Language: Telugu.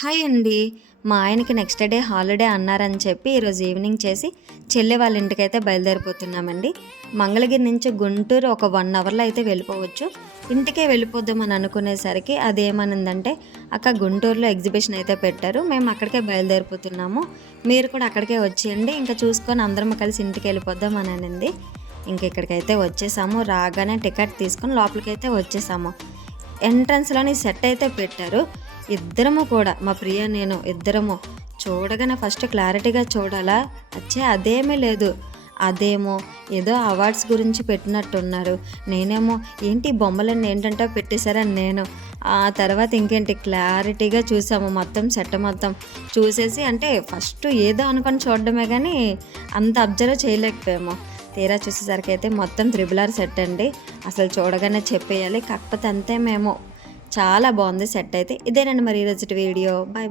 హాయ్ అండి. మా ఆయనకి నెక్స్ట్ డే హాలిడే అన్నారని చెప్పి ఈరోజు ఈవినింగ్ చేసి చెల్లి వాళ్ళ ఇంటికైతే బయలుదేరిపోతున్నామండి. మంగళగిరి నుంచి గుంటూరు ఒక 1 అవర్‌లో అయితే వెళ్ళిపోవచ్చు. ఇంటికే వెళ్ళిపోదామని అనుకునేసరికి అదేమనిందంటే, "అక్క గుంటూరులో ఎగ్జిబిషన్ అయితే పెట్టారు. మేము అక్కడికే బయలుదేరిపోతున్నాము. మీరు కూడా అక్కడికే వచ్చేయండి. ఇంక చూసుకొని అందరం కలిసి ఇంటికెళ్ళిపోదాం" అని అనింది. ఇంక ఇక్కడికైతే వచ్చేసాము. రాగానే టికెట్ తీసుకొని లోపలికైతే వచ్చేసాము. ఎంట్రన్స్‌లోని సెట్ అయితే పెట్టారు. ఇద్దరము కూడా మా ప్రియ నేను ఇద్దరము చూడగానే ఫస్ట్ క్లారిటీగా చూడాలా, అచ్చే అదేమీ లేదు. అదేమో ఏదో అవార్డ్స్ గురించి పెట్టినట్టున్నారు. నేనేమో ఏంటి ఈ బొమ్మలన్నీ ఏంటంటే పెట్టేశారని నేను. ఆ తర్వాత ఇంకేంటి క్లారిటీగా చూసాము మొత్తం సెట్ మొత్తం. చూసేసి అంటే ఫస్ట్ ఏదో అనుకొని చూడడమే గానీ అంత అబ్జర్వ్ చేయలేకపోయాము. తీరా చూసేసరికైతే మొత్తం 'త్రిబుల్ ఆర్' సెట్ అండి. అసలు చూడగానే చెప్పేయాలి. కాకపోతే అంతే మేము చాలా బాగుంది సెట్ అయితే. ఇదేనండి మరి ఈరోజుటి వీడియో. బాయ్.